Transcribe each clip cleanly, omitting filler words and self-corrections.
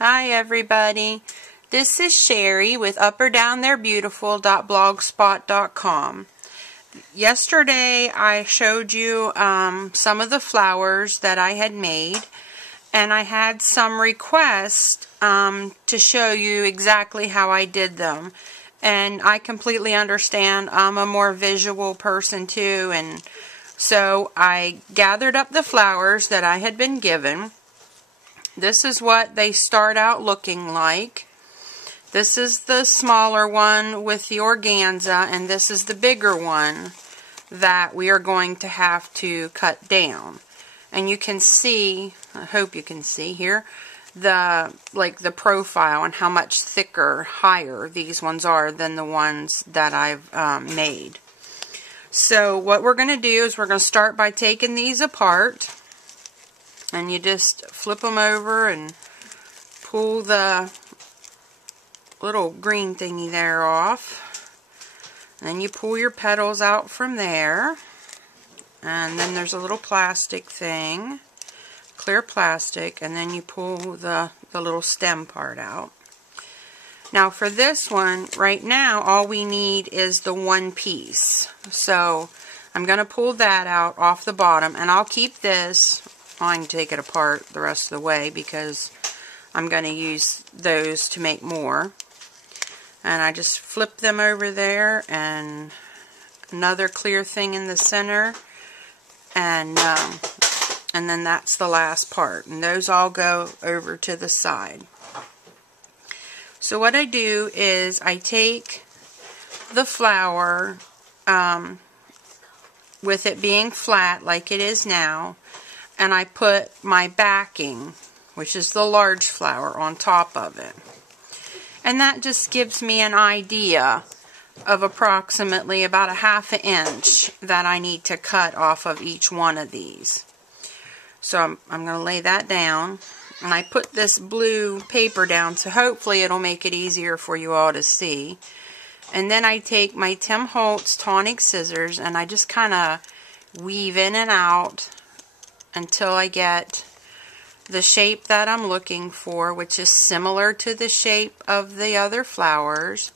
Hi everybody, this is Sherry with upperdowntherebeautiful.blogspot.com. Yesterday I showed you some of the flowers that I had made, and I had some requests to show you exactly how I did them. And I completely understand, I'm a more visual person too, and so I gathered up the flowers that I had been given. This is what they start out looking like. This is the smaller one with the organza, and this is the bigger one that we are going to have to cut down. And you can see, I hope you can see here, the profile and how much thicker, higher these ones are than the ones that I've made. So what we're going to do is we're going to start by taking these apart. And you just flip them over and pull the little green thingy there off. And then you pull your petals out from there. And then there's a little plastic thing, clear plastic, and then you pull the little stem part out. Now for this one, right now, all we need is the one piece. So I'm going to pull that out off the bottom, and I'll keep this. I can take it apart the rest of the way because I'm going to use those to make more. And I just flip them over there, and another clear thing in the center, and then that's the last part, and those all go over to the side. So what I do is I take the flower with it being flat like it is now, and I put my backing, which is the large flower, on top of it. And that just gives me an idea of approximately about a ½ inch that I need to cut off of each one of these. So I'm going to lay that down, and I put this blue paper down, so hopefully it'll make it easier for you all to see. And then I take my Tim Holtz tonic scissors, and I just kind of weave in and out until I get the shape that I'm looking for, which is similar to the shape of the other flowers.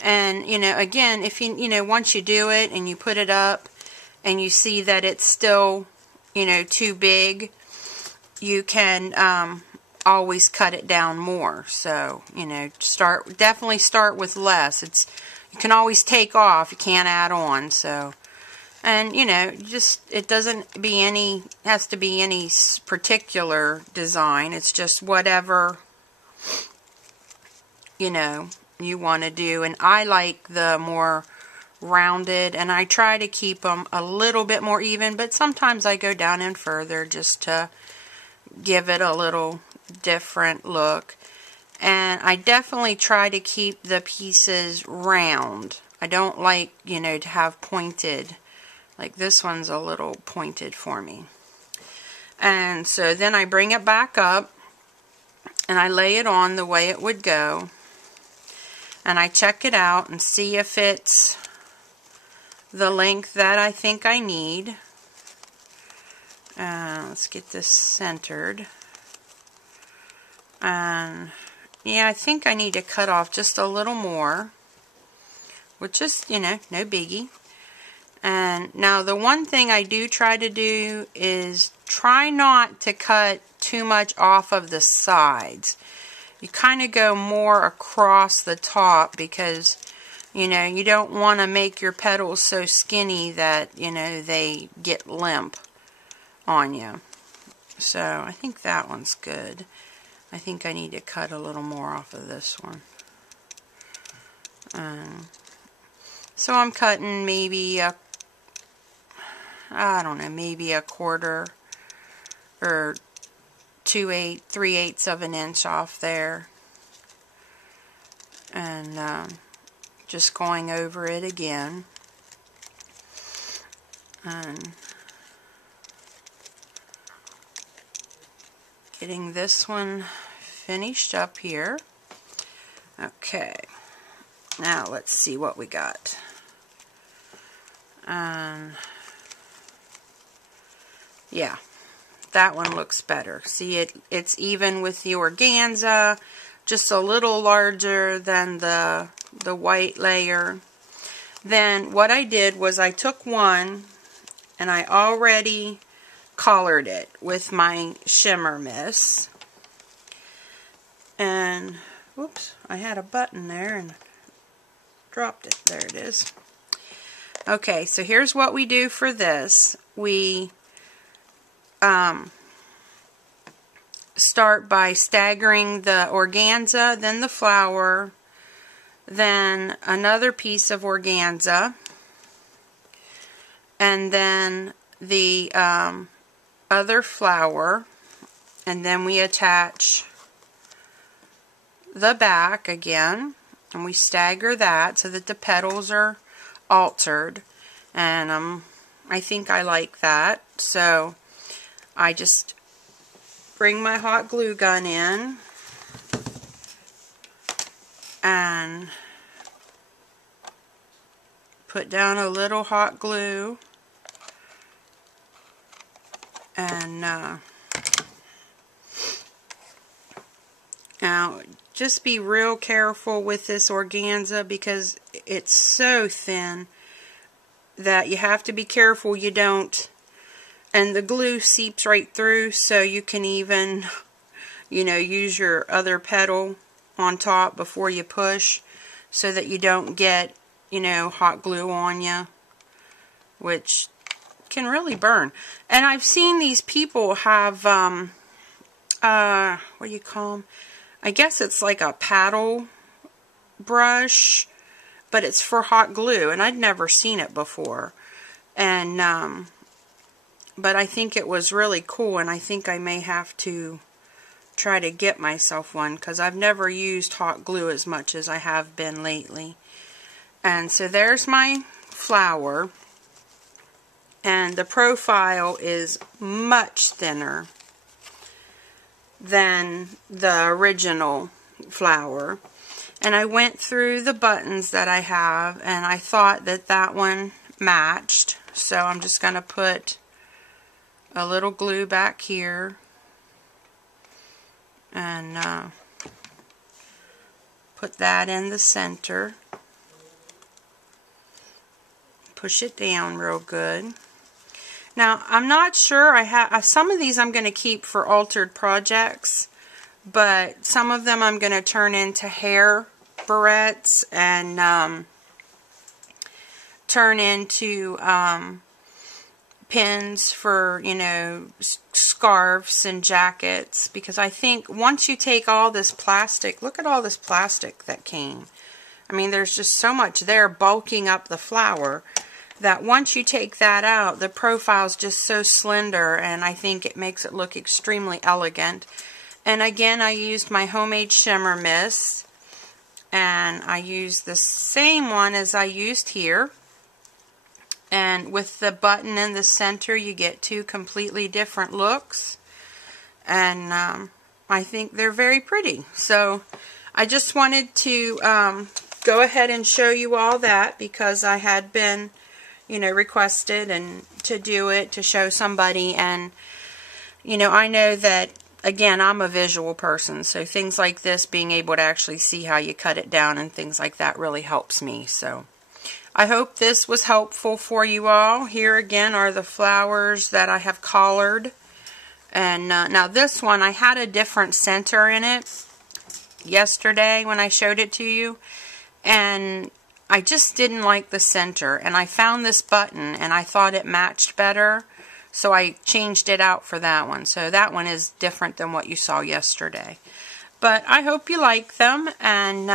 And, you know, again, if once you do it and you put it up and you see that it's still, too big, you can always cut it down more. So, definitely start with less. You can always take off, you can't add on, so. And, it doesn't has to be any particular design. It's just whatever, you want to do. And I like the more rounded, and I try to keep them a little bit more even, but sometimes I go down in further just to give it a little different look. And I definitely try to keep the pieces round. I don't like, to have pointed. Like this one's a little pointed for me. And so then I bring it back up and I lay it on the way it would go. And I check it out and see if it's the length that I think I need. Let's get this centered. And yeah, I think I need to cut off just a little more, which is, no biggie. And now the one thing I do try to do is try not to cut too much off of the sides. You kind of go more across the top because, you don't want to make your petals so skinny that, they get limp on you. So I think that one's good. I think I need to cut a little more off of this one. So I'm cutting maybe maybe a quarter or 3/8 of an inch off there. And just going over it again. And getting this one finished up here. Okay. Now let's see what we got. Yeah, that one looks better. See, it's even with the organza, just a little larger than the white layer. Then what I did was I took one and I already collared it with my shimmer mist. And, whoops, I had a button there and dropped it. There it is. Okay, so here's what we do for this. We start by staggering the organza, then the flower, then another piece of organza, and then the other flower, and then we attach the back again, and we stagger that so that the petals are altered, and I think I like that. So I just bring my hot glue gun in and put down a little hot glue, and now just be real careful with this organza because it's so thin that you have to be careful you don't, and the glue seeps right through, so you can even, use your other petal on top before you push so that you don't get, hot glue on you, which can really burn. And I've seen these people have, what do you call them? I guess it's like a paddle brush, but it's for hot glue, and I'd never seen it before. And, but I think it was really cool, and I think I may have to try to get myself one, because I've never used hot glue as much as I have been lately. And so there's my flower, and the profile is much thinner than the original flower. And I went through the buttons that I have, and I thought that that one matched. So I'm just going to put a little glue back here and put that in the center. Push it down real good. Now, I'm not sure. I have some of these I'm going to keep for altered projects, but some of them I'm going to turn into hair barrettes and turn into pins for, scarves and jackets, because I think once you take all this plastic, look at all this plastic that came. I mean, there's just so much there bulking up the flower that once you take that out, the profile's just so slender, and I think it makes it look extremely elegant. And again, I used my homemade shimmer mist, and I used the same one as I used here. And with the button in the center, you get two completely different looks, and I think they're very pretty. So I just wanted to go ahead and show you all that, because I had been requested and to do it, to show somebody. And I know that, again, I'm a visual person, so things like this, being able to actually see how you cut it down and things like that, really helps me. So I hope this was helpful for you all. Here again are the flowers that I have collared. And now this one, I had a different center in it yesterday when I showed it to you, and I just didn't like the center, and I found this button and I thought it matched better, so I changed it out for that one. So that one is different than what you saw yesterday. But I hope you like them, and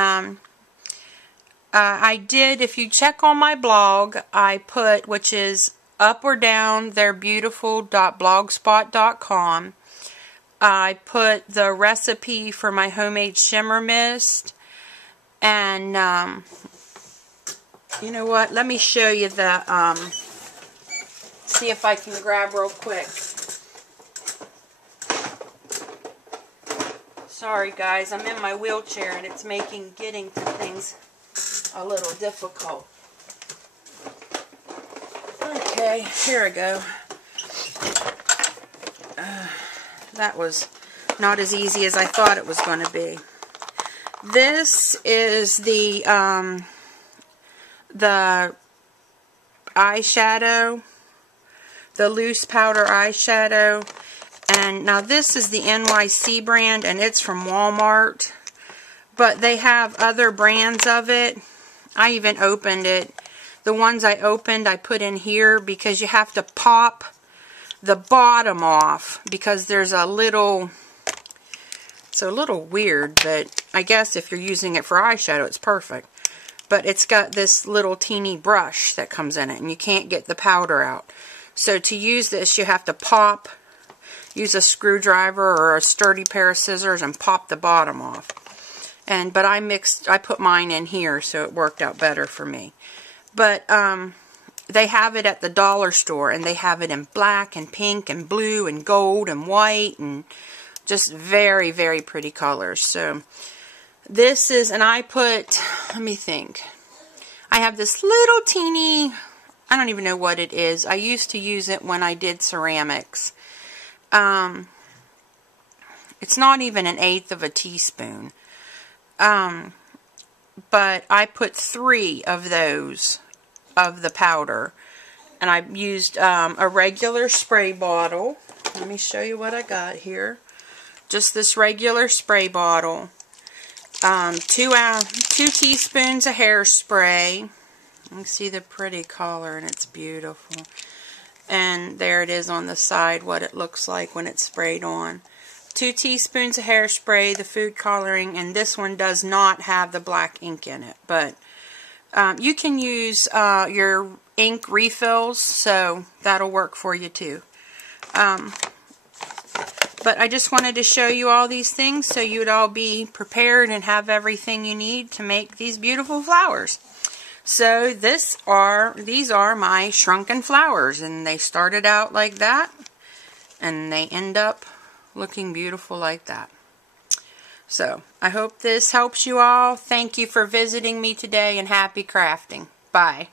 I did, if you check on my blog, I put, which is up or down theirbeautiful.blogspot.com, I put the recipe for my homemade shimmer mist, and you know what, let me show you the, see if I can grab real quick. Sorry guys, I'm in my wheelchair and it's making getting to things a little difficult. Okay, here we go. that was not as easy as I thought it was going to be. This is the eyeshadow, the loose powder eyeshadow. And now this is the NYC brand, and it's from Walmart. But they have other brands of it. I even opened it. The ones I opened, I put in here because you have to pop the bottom off because there's a little, it's a little weird, but I guess if you're using it for eyeshadow, it's perfect. But it's got this little teeny brush that comes in it, and you can't get the powder out. So to use this, you have to use a screwdriver or a sturdy pair of scissors and pop the bottom off. But I put mine in here, so it worked out better for me. But they have it at the dollar store, and they have it in black and pink and blue and gold and white, and just very, very pretty colors. So this is, and I put, let me think. I have this little teeny, I don't even know what it is. I used to use it when I did ceramics. It's not even 1/8 of a teaspoon. But I put 3 of those of the powder, and I used a regular spray bottle. Let me show you what I got here. Just this regular spray bottle. 2 teaspoons of hairspray. You can see the pretty color, and it's beautiful. And there it is on the side, what it looks like when it's sprayed on. 2 teaspoons of hairspray, the food coloring, and this one does not have the black ink in it. But you can use your ink refills, so that'll work for you too. But I just wanted to show you all these things so you would all be prepared and have everything you need to make these beautiful flowers. So these are my shrunken flowers, and they started out like that, and they end up looking beautiful like that. So I hope this helps you all. Thank you for visiting me today, and happy crafting. Bye.